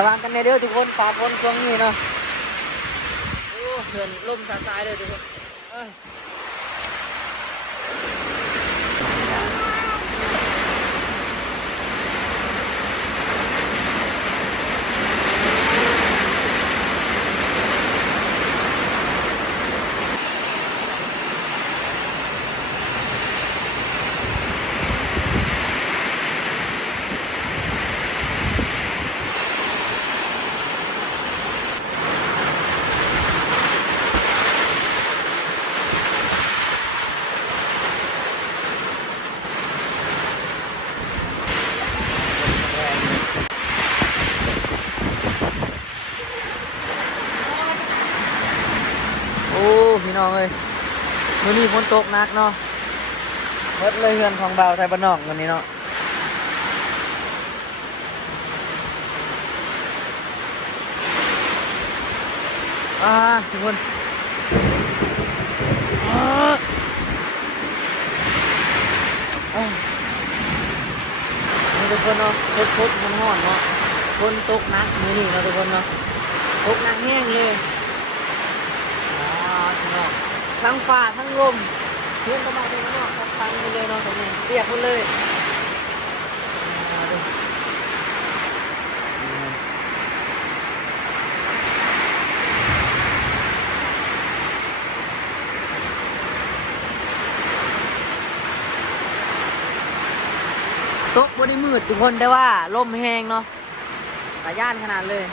ระวังกันในเด้อทุกคนฝ่าฝนช่วงนี้เนาะโอ้เขื่อนล่มซ้ายๆเลยทุกคนโอ้พี่น้องเอ้ยมื้อนี้ฝนตกหนักเนาะเบิดเลยเฮือนของเบาไทยบ้านนอกวันนี้เนาะทุกคนนี่ทุกคนเนาะทุกมันห้อนเนาะฝนตกหนักมื้อนี้เนาะทุกคนเนาะตกหนักแห้งเลยพี่น้องทั้งฟ้าทั้งลมเพื่อนก็มาเลยเนาะทั้งเลยเนาะตรงนี้เปียกหมดเลยตกบนมืดทุกคนได้ว่าลมแห้งเนาะตาย่านขนาดเลย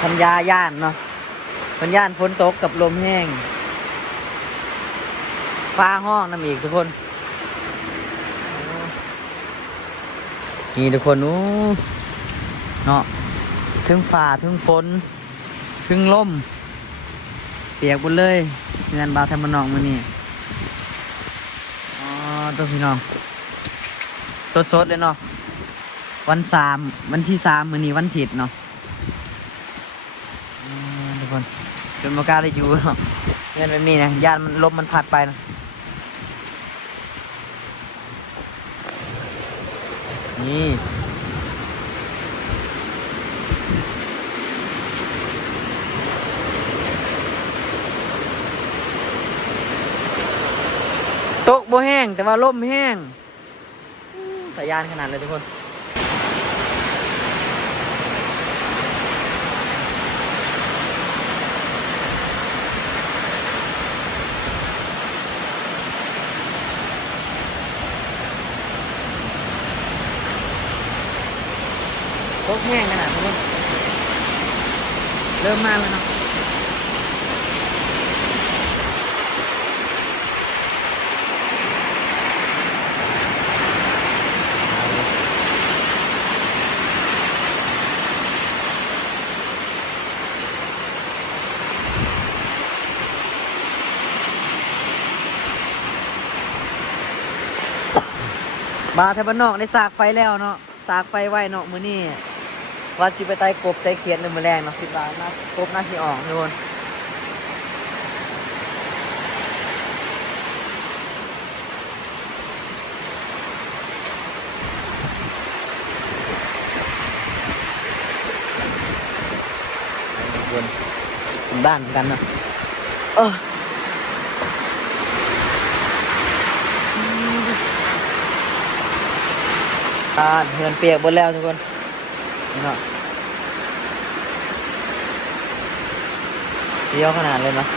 พันยาย่านเนาะพันย่านฝนตกกับลมแห้งฟ้าห้องน้ำอีกทุกคนนี่ทุกคนนู้เนาะถึงฟ้าถึงฝนถึงลมเปียกหมดเลยเงินบาทมันนองมันนี่ตัวพี่น้องสดๆเลยเนาะวันที่3มื้อนี้วันอาทิตย์เนาะทุกคนจนมากล้าได้อยู่เนาะเงินแบบนี้นะญาติมันลมมันพัดไปนะนี่ตกบ่แห้งแต่ว่าลมแห้งสายยานขนาดเลยทุกคนตกแห้งขนาดทุกคนเริ่มมาแล้วเนาะบาทบ้านนอกได้สากไฟแล้วเนาะสากไฟไว้เนาะมื้อนี้ว่าสิไปไต่กบไต่เขียนมื้อแรงเนาะคิดว่านะกบน่าสิออกทุกคนถึงบ้านเหมือนกันเนาะเหือนเปียกหมดแล้วทุกคนนี่เนาะเสียวขนาดเลยเนาะ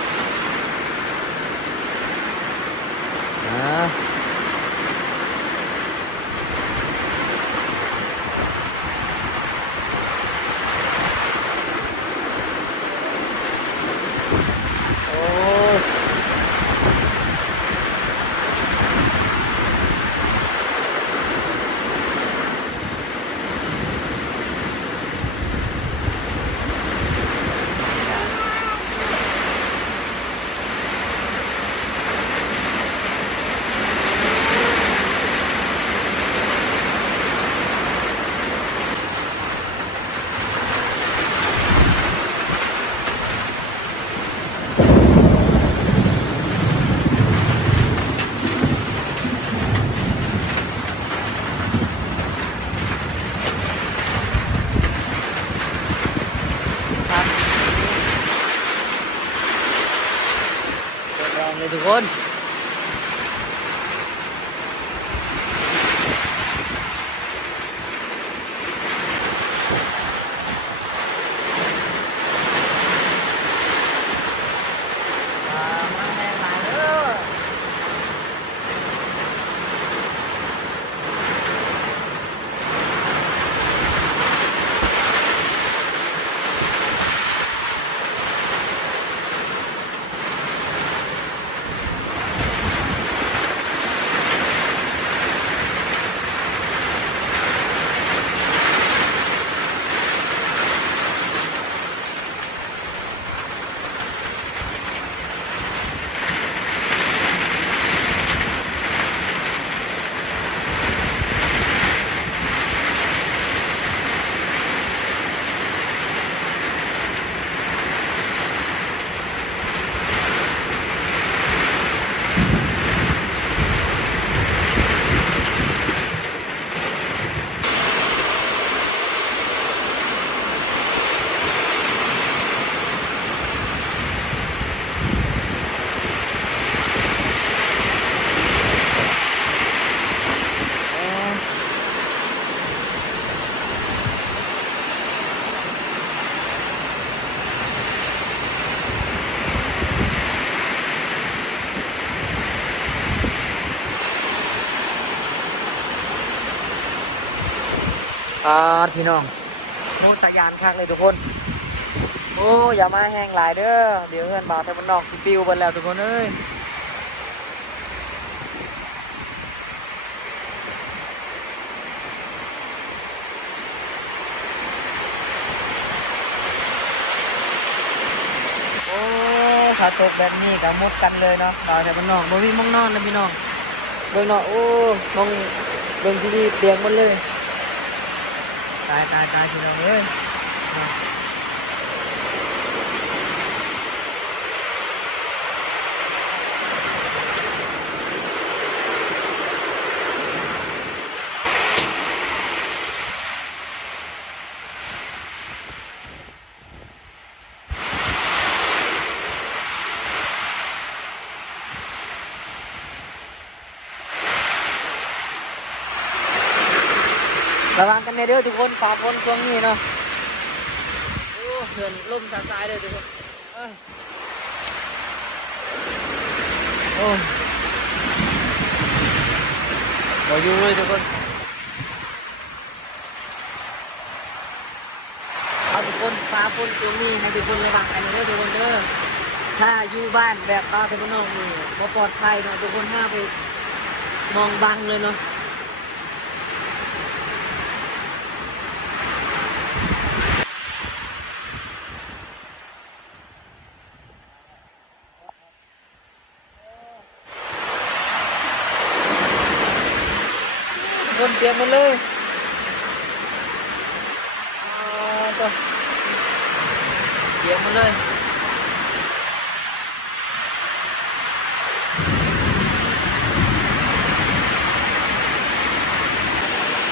กคนมาแรงหลายเด้อพี่น้องโอ้ตะยานคักเลยทุกคนโอ้อย่ามาแห้งหลายเด้อเดี๋ยวเพื่อนบ่าวแต่มันนอกสิปิวไปแล้วทุกคนเอ้ยโอ้ขาตกแบบนี้กับมุดกันเลยเนาะบ่าวแต่มันนอกบ่มีมองนอนนะพี่น้องเบิ่งเนาะโอ้มองเบิ่งที่นี่เตียงหมดเลยตายพี่น้องเอ้ยระวังกันในเด้อทุกคนฝ่าฝนช่วงนี้เนาะโอ้เหินลมสายๆเลยทุกคนโอ้บ่อยู่เลยทุกคนเอาทุกคนฝ่าฝนช่วงนี้ให้ทุกคนระวังกันในเด้อทุกคนเด้อถ้าอยู่บ้านแบบบ้านเป็นนอกนี่บ่ปลอดภัยเนาะทุกคนห้าไปมองบังเลยเนาะคนเตรียมหมดเลยตัวเตรียมหมดเลย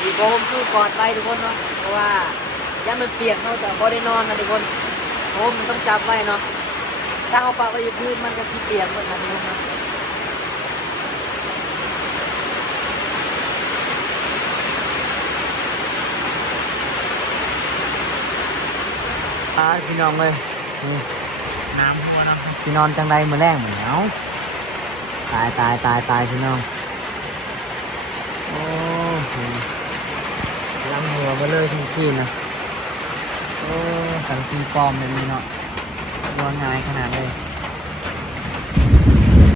ดีโบมสู้กอดไว้ทุกคนเนาะเพราะว่าย่ามันเปียกเนาะแต่พอได้นอนนะทุกคนโอ้มันต้องจับไว้เนาะถ้าเอาปากไว้อยู่พื้นมันก็ขี้เปียกหมดนะทุกคนนะพี่น้องเลยน้ำหัวเนาะพี่นอนจังไรมาแรงเหมือนเนาะตายพี่น้องโอ้โหลังหัวมาเลยทั้งที่นะโอ้สังกีปลอมแบบนี้เนาะวางง่ายขนาดเลย